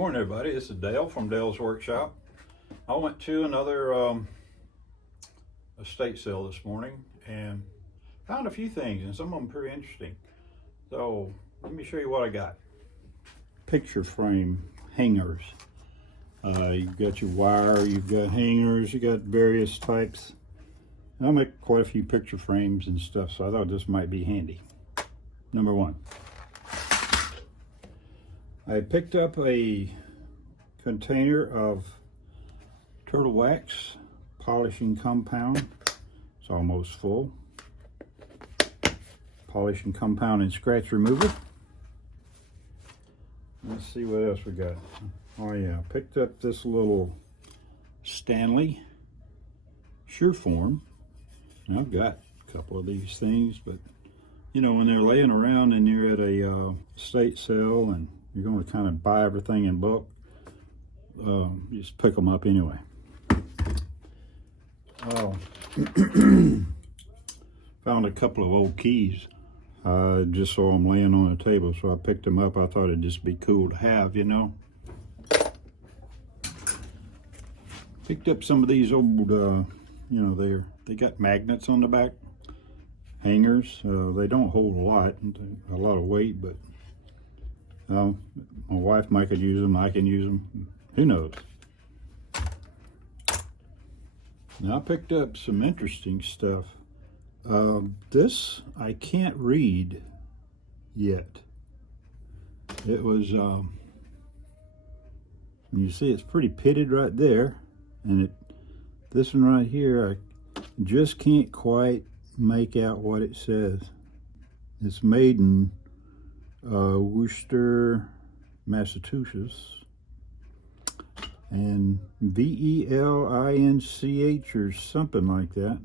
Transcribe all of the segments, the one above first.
Morning, everybody. This is Dale from Dale's Workshop. I went to another estate sale this morning and found a few things, and some of them pretty interesting. So let me show you what I got. Picture frame hangers. You've got your wire, you've got hangers, you got various types. I make quite a few picture frames and stuff, so I thought this might be handy. Number one, I picked up a container of turtle wax polishing compound. It's almost full. Polishing compound and scratch remover. Let's see what else we got. Oh yeah, I picked up this little Stanley Sureform. Now, I've got a couple of these things, but you know, when they're laying around and you're at a estate sale and you're going to kind of buy everything in bulk, you just pick them up anyway. Oh, found a couple of old keys. I just saw them laying on the table, so I picked them up. I thought it'd just be cool to have, you know. Picked up some of these old, you know, they got magnets on the back, hangers. They don't hold a lot of weight, but my wife might could use them. I can use them. Who knows? Now, I picked up some interesting stuff. This I can't read yet. It was, you see it's pretty pitted right there, and this one right here, I just can't quite make out what it says. It's made in Worcester, Massachusetts, and VELINCH or something like that.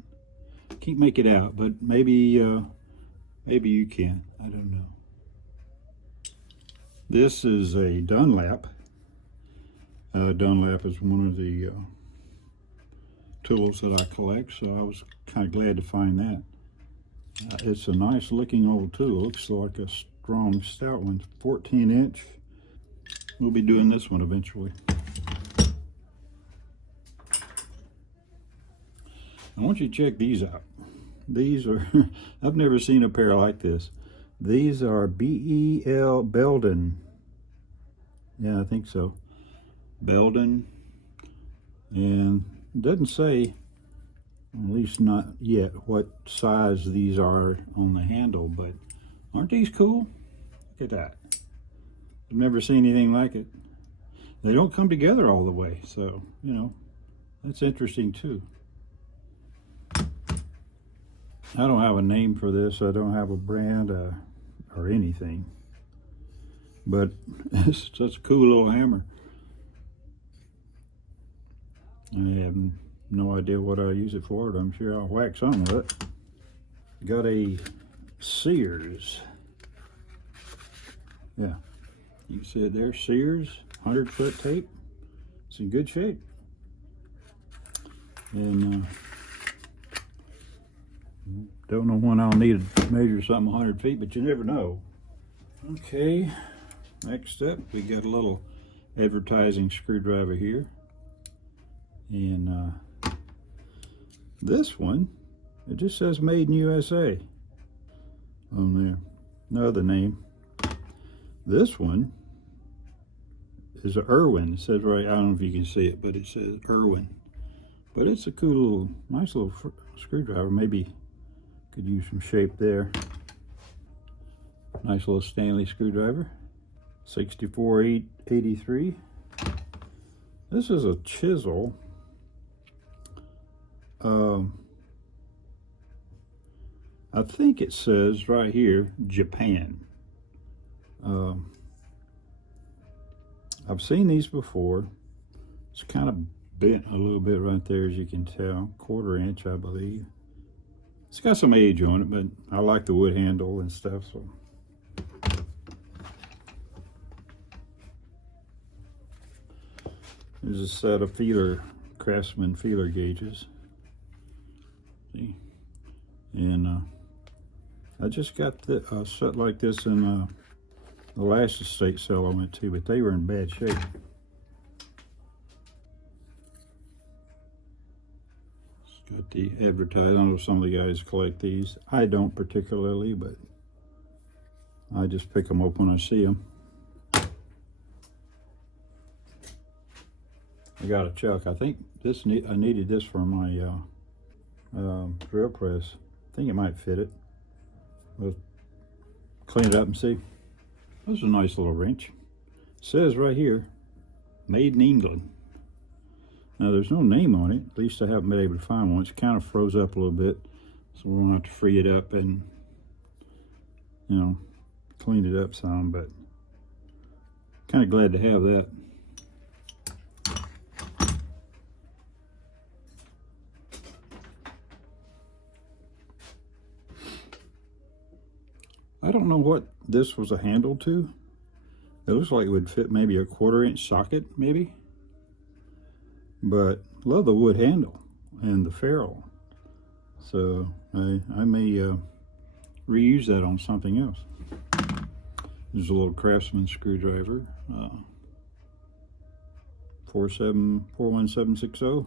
Can't make it out, but maybe you can. I don't know. This is a Dunlap. Dunlap is one of the tools that I collect, so I was kind of glad to find that. It's a nice looking old tool. Looks like a strong, stout one. 14-inch. We'll be doing this one eventually. I want you to check these out. These are, I've never seen a pair like this. These are Belden. Yeah, I think so. Belden. And it doesn't say, at least not yet, what size these are on the handle, but aren't these cool? Look at that. I've never seen anything like it. They don't come together all the way, so, you know, that's interesting too. I don't have a name for this. I don't have a brand or anything, but it's such a cool little hammer. I have no idea what I'll use it for, but I'm sure I'll whack something with it. Got a Sears. Yeah, you can see it there, Sears 100-foot tape. It's in good shape. And don't know when I'll need to measure something 100 feet, but you never know. Okay, next up, we got a little advertising screwdriver here. And this one, it just says made in USA on there. No other name. This one is a Irwin. It says right, I don't know if you can see it, but it says Irwin. But it's a cool little, nice little screwdriver. Maybe could use some shape there. Nice little Stanley screwdriver. 6483. This is a chisel. I think it says right here, Japan. I've seen these before. It's kind of bent a little bit right there, as you can tell. 1/4 inch, I believe. It's got some age on it, but I like the wood handle and stuff, so. There's a set of Craftsman feeler gauges. See? And I just got a set like this in the last estate sale I went to, but they were in bad shape. Got the advertised. I don't know if some of the guys collect these. I don't particularly, but I just pick them up when I see them. I got a chuck. I think I needed this for my drill press. I think it might fit it. We'll clean it up and see. This is a nice little wrench. It says right here, made in England. Now there's no name on it. At least I haven't been able to find one. It's kind of froze up a little bit, so we're gonna have to free it up and, you know, clean it up some. But kind of glad to have that. I don't know what this was a handle to. It looks like it would fit maybe a 1/4-inch socket, maybe. But love the wood handle and the ferrule. So I may reuse that on something else. There's a little Craftsman screwdriver. 41760.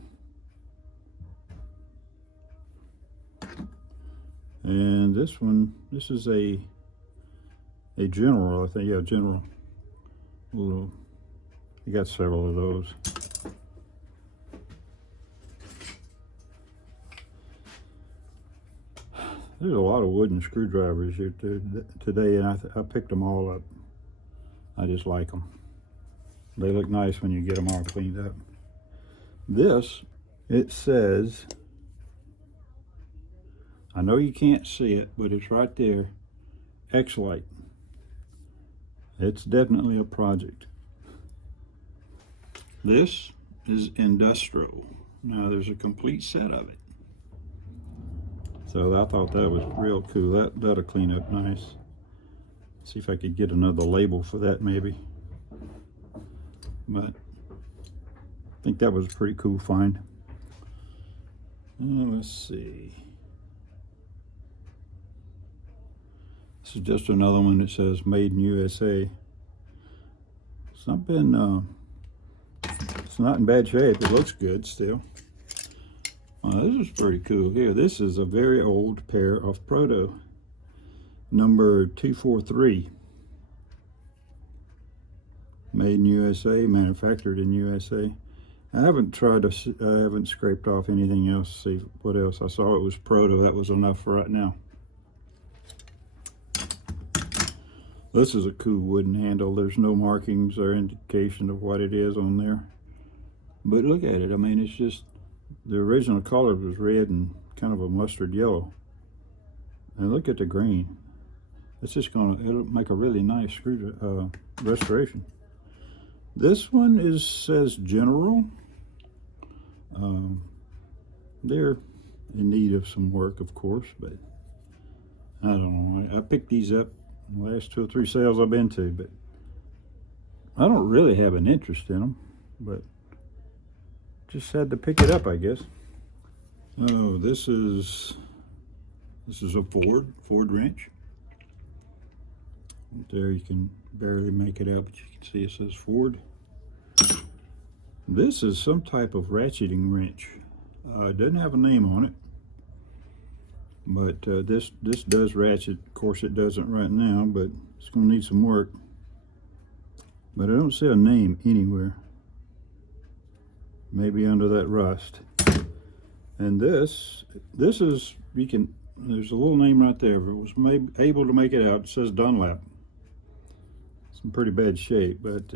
And this one, this is a General, I think. Yeah, General. Little, you got several of those. There's a lot of wooden screwdrivers here today, and I picked them all up. I just like them. They look nice when you get them all cleaned up. This, it says, I know you can't see it, but it's right there, X-Lite. It's definitely a project. This is industrial. Now there's a complete set of it. So I thought that was real cool. That'll clean up nice. See if I could get another label for that maybe. But I think that was a pretty cool find. Let's see. This is just another one that says made in USA. It's not in bad shape. It looks good still. This is pretty cool here. This is a very old pair of Proto, number 243. Made in USA, manufactured in USA. I haven't scraped off anything else to see what else. I saw it was Proto. That was enough for right now. This is a cool wooden handle. There's no markings or indication of what it is on there. But look at it. I mean, it's just, the original color was red and kind of a mustard yellow. And look at the green. It's just it'll make a really nice restoration. This one says General. They're in need of some work, of course, but I don't know. I picked these up in the last 2 or 3 sales I've been to, but I don't really have an interest in them, but just had to pick it up, I guess. Oh, this is a Ford wrench. There you can barely make it out, but you can see it says Ford. This is some type of ratcheting wrench. It doesn't have a name on it, but this does ratchet. Of course, it doesn't right now, but it's going to need some work. But I don't see a name anywhere. Maybe under that rust. And this is, there's a little name right there. If it was able to make it out, it says Dunlap. It's in pretty bad shape, but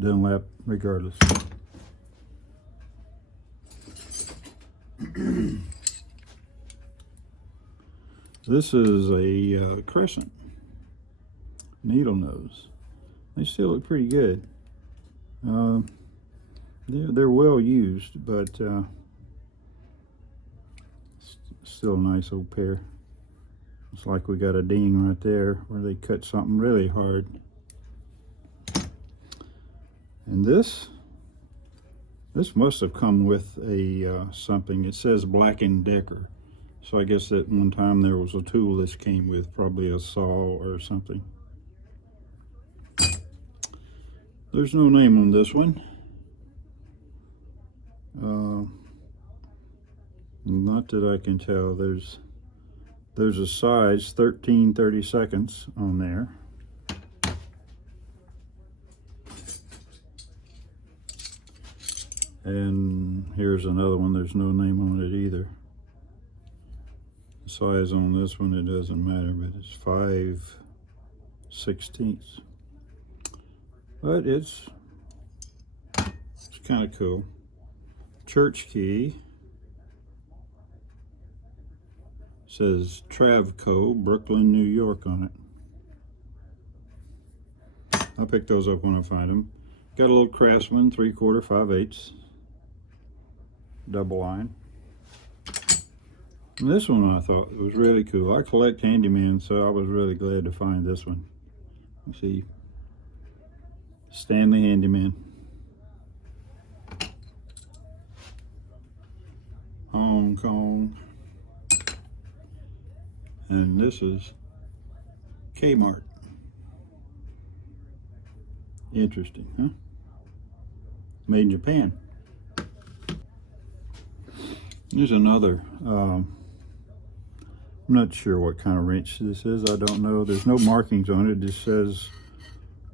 Dunlap regardless. This is a Crescent needle nose. They still look pretty good. They're well used, but still a nice old pair. It's like we got a ding right there where they cut something really hard. And this must have come with a something. It says Black & Decker. So I guess at one time there was a tool this came with, probably a saw or something. There's no name on this one. Not that I can tell. There's a size 13/32 on there. And here's another one. There's no name on it either. The size on this one, it doesn't matter, but it's 5/16. But it's kind of cool. Church key. Says Travco, Brooklyn, New York on it. I'll pick those up when I find them. Got a little Craftsman 3/4 5/8 double line. And this one I thought was really cool. I collect handyman, so I was really glad to find this one. You see, Stanley Handyman. Hong Kong. And this is Kmart. Interesting, huh? Made in Japan. There's another, I'm not sure what kind of wrench this is. I don't know. There's no markings on it. It just says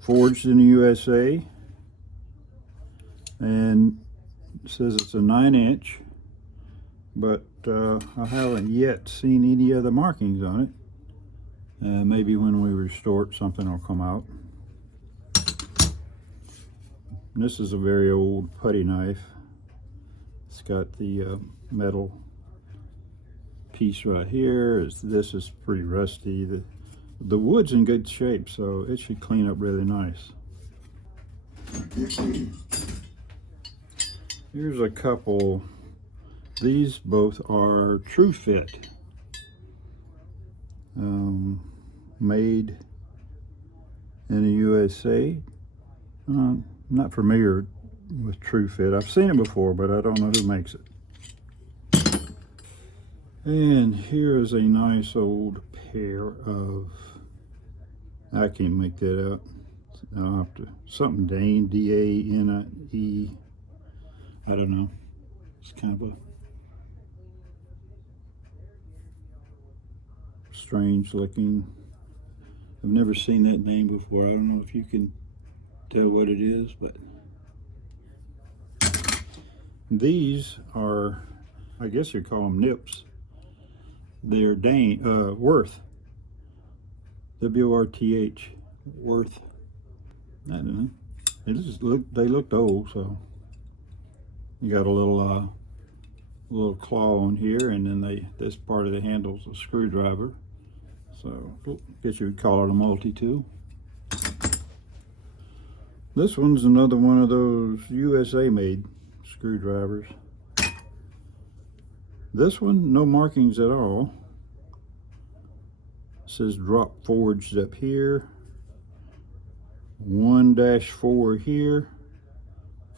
forged in the USA. And it says it's a 9-inch. But I haven't yet seen any other markings on it. Maybe when we restore it, something will come out. And this is a very old putty knife. It's got the metal piece right here. This is pretty rusty. The wood's in good shape, so it should clean up really nice. Here's a couple. These both are True Fit. Made in the USA. I'm not familiar with True Fit. I've seen it before, but I don't know who makes it. And here is a nice old pair of, I can't make that out. I'll have to, something Dane, D-A-N-E, I don't know. It's kind of a strange looking. I've never seen that name before. I don't know if you can tell what it is, but these are, I guess you call them nips. They're Dane, Worth. W-R-T-H. Worth. I don't know. They looked old, so you got a little claw on here, and then this part of the handle's a screwdriver. So I guess you would call it a multi-tool. This one's another one of those USA made screwdrivers. This one, no markings at all. It says drop forged up here. 1-4 here.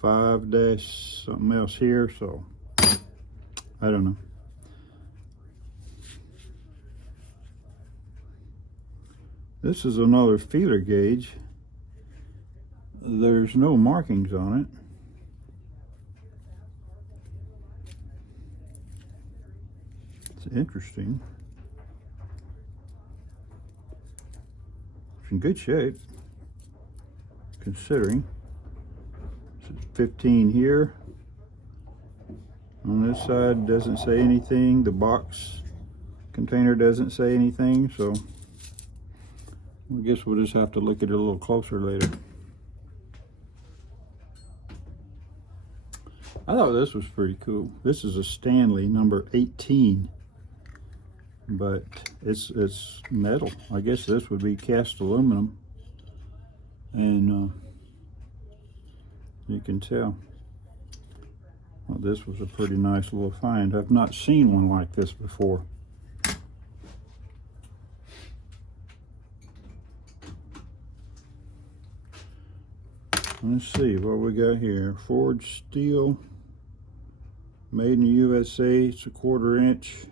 5- something else here, so I don't know. This is another feeler gauge. There's no markings on it. It's interesting. It's in good shape, considering. It's 15 here. On this side doesn't say anything. The box container doesn't say anything, so I guess we'll just have to look at it a little closer later. I thought this was pretty cool. This is a Stanley number 18, but it's metal. I guess this would be cast aluminum, and you can tell. Well, this was a pretty nice little find. I've not seen one like this before. Let's see what we got here. Forged steel, made in the USA. It's a 1/4 inch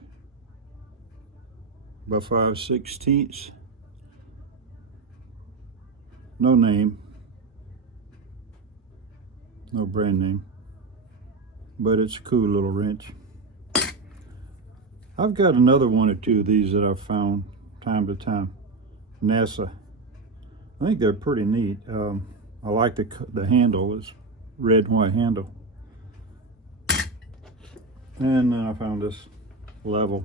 by 5/16. No name, no brand name, but it's a cool little wrench. I've got another one or two of these that I've found time to time. NASA. I think they're pretty neat. I like the handle, is red and white handle. And then I found this level,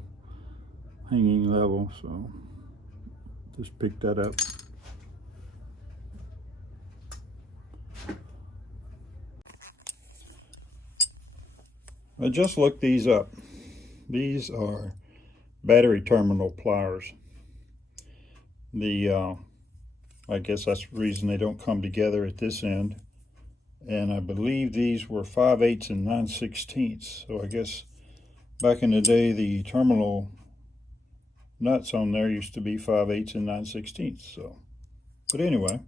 hanging level, so just picked that up. I just looked these up. These are battery terminal pliers. I guess that's the reason they don't come together at this end. And I believe these were 5/8 and 9/16. So I guess back in the day, the terminal nuts on there used to be 5/8 and 9/16. So, but anyway,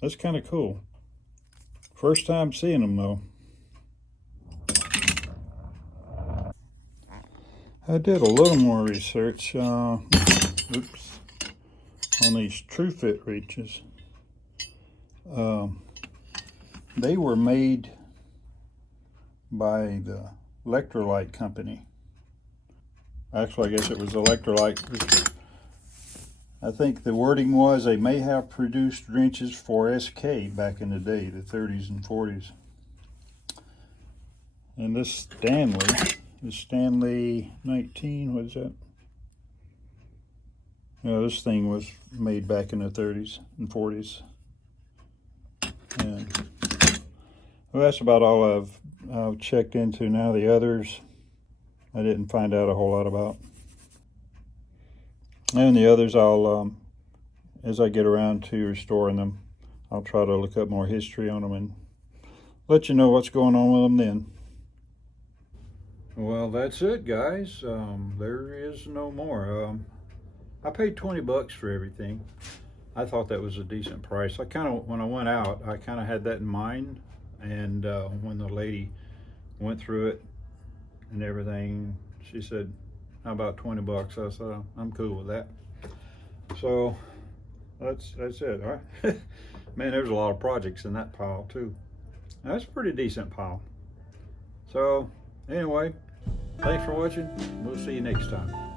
that's kind of cool. First time seeing them though. I did a little more research. On these True-Fit reaches. They were made by the Electrolyte company. Actually, I guess it was Electrolyte. I think the wording was they may have produced wrenches for SK back in the day, the 30s and 40s. And this Stanley 19, what is that? This thing was made back in the 30s and 40s. And well, that's about all I've checked into now. The others I didn't find out a whole lot about. And the others I'll, as I get around to restoring them, I'll try to look up more history on them and let you know what's going on with them then. Well, that's it, guys. There is no more. I paid 20 bucks for everything. I thought that was a decent price. When I went out, I kind of had that in mind. And when the lady went through it and everything, she said, how about 20 bucks? I said, I'm cool with that. So that's it. All right. Man, there's a lot of projects in that pile too. That's a pretty decent pile. So anyway, thanks for watching. We'll see you next time.